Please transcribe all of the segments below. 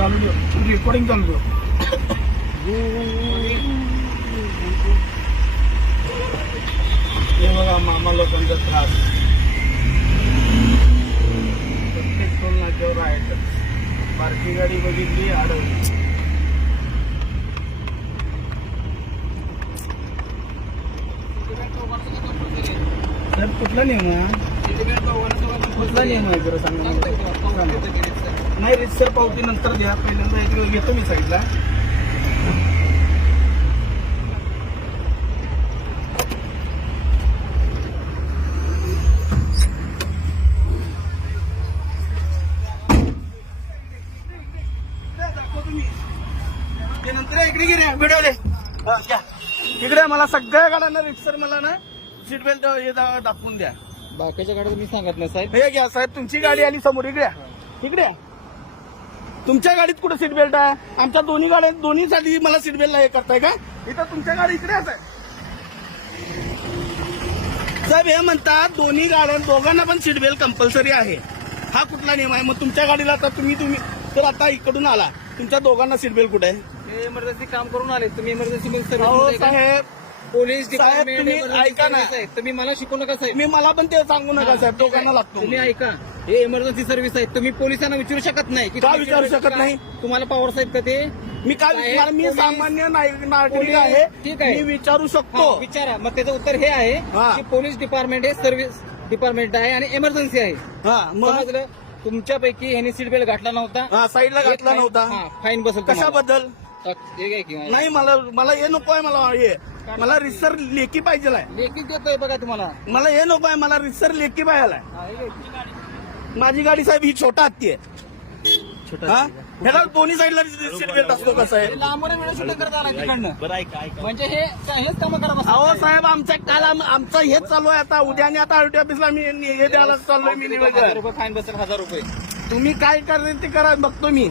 Recording चालू. हे बघा मामा लोकांचा त्रास. प्रत्येक टोल नाक्यावर आहे बारकी गाडी बघितली अडवली. कुठला नियम आहे? कुठला नियम आहे? जरा सांगा. नाही रितसर पावती नंतर द्या पहिल्यांदा एक घेतो मी साईडला इकडे हा, मला सगळ्या गाड्यांना रितसर मला ना सीट बेल्ट हे दाखवून द्या. बाकीच्या गाड्या मी सांगत नाही साहेब. हे घ्या साहेब तुमची गाडी आली समोर. इकडे या. इकडे या. तुमच्या गाडीत कुठे सीट बेल्ट आहे? आमच्या दोन्ही गाड्या दोन्ही साठी मला सीट बेल्ट हे करताय का? इथं तुमच्या गाडी इकडे आहे. साहेब हे म्हणतात दोन्ही गाड्या दोघांना पण सीट बेल्ट कंपल्सरी आहे. हा कुठला नियम आहे? मग तुमच्या गाडीला आता तुम्ही तुम्ही तर आता इकडून आला. तुमच्या दोघांना सीट बेल्ट कुठे आहे? इमर्जन्सी काम करून आले. तुम्ही इमर्जन्सी मध्ये अहो सर्व्हिस साहेब. पोलीस डिपार्टमेंट तुम्ही ऐका ना. तुम्ही मला शिकवू नका साहेब. मी मला पण ते सांगू नका साहेब. दोघांना लागतो तुम्ही ऐका. हे इमर्जन्सी सर्व्हिस आहे तुम्ही पोलिसांना विचारू शकत नाही की का तुम्ही विचारू शकत? नाही? तुम्हाला पॉवर साहेब का ते? मी काय विचार मी पोलीस- सामान्य नागरिक नागरिक पोलीस- आहे. ठीक आहे. मी विचारू हा, शकतो विचारा. मग त्याचं उत्तर हे आहे. की पोलीस डिपार्टमेंट हे सर्व्हिस डिपार्टमेंट आहे आणि इमर्जन्सी आहे. हा मग? समजलं? तुमच्यापैकी ह्यांनी सीट बेल्ट घातला नव्हता. हा साईडला घातला नव्हता. फाईन बसेल तुम्हाला. कशाबद्दल? तर हे घ्या की नाही मला मला हे नको आहे मला हे. मला रिसर लेखी पाहिजे लेखी देतोय बघा तुम्हाला. मला हे नको आहे मला रिसर लेखी पाहिजे आहे हा, हे घ्या की. माझी गाडी साहेब ही छोटा हत्ती आहे. हा? ह्याला दोन्ही साईडला सीट बेल्ट असतो कसं आहे. हे लांबून वेळ शूटिंग करत आला तिकडनं. म्हणजे हे हेच काम करा बसा. अहो साहेब आमच्या काल आम- आमचं हेच चालू आहे आता. उद्या आणि आता आरटी ऑफिसला मी हे द्यायला चाललोय मी हजार निवेदन रुपये फाईन बसेल हजार रुपये. तुम्ही काय करायचं ते करा बघतो मी.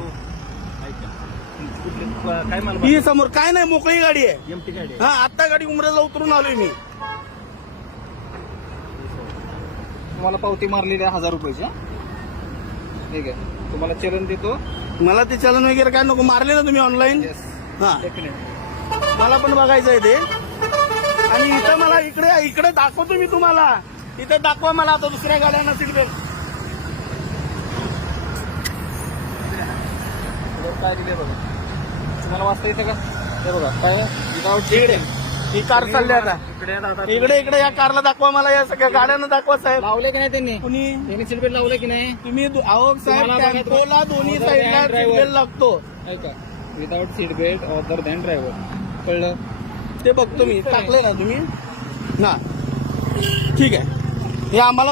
काय मला ही समोर काय नाही मोकळी गाडी आहे. एमटी गाडी हा आता गाडी उमरेला उतरून आलोय मी. तुम्हाला पावती मारलेली आहे हजार रुपयाची हा? ठीक आहे. तुम्हाला चलन देतो. मला ते चलन वगैरे काय नको मारले ना तुम्ही ऑनलाईन हा. डेफिनेट मला पण बघायचं आहे ते. आणि इथं मला इकडे इकडे दाखवतो मी तुम्हाला. इथे दाखवा मला आता दुसऱ्या गाड्यांना सीट बेल्ट काय दिले बघा. तुम्हाला वाचता येतं का? हे बघा काय? विदाउट इकडे ही कार चालली आता. इकडे इकडे या कारला दाखवा मला या सगळ्या गाड्यांना दाखवा साहेब. लावले की नाही त्यांनी? कुणी? त्यांनी सीट बेल्ट लावले की नाही? तुम्ही दु- अहो साहेब तुम्हाला बघा, टेम्पोला दोन्ही साईडला driver. बेल्ट लागतो. ऐका. Without seat belt other than driver कळलं? ते बघतो मी. टाकले ना तुम्ही? ना. ठीक आहे. हे आम्हाला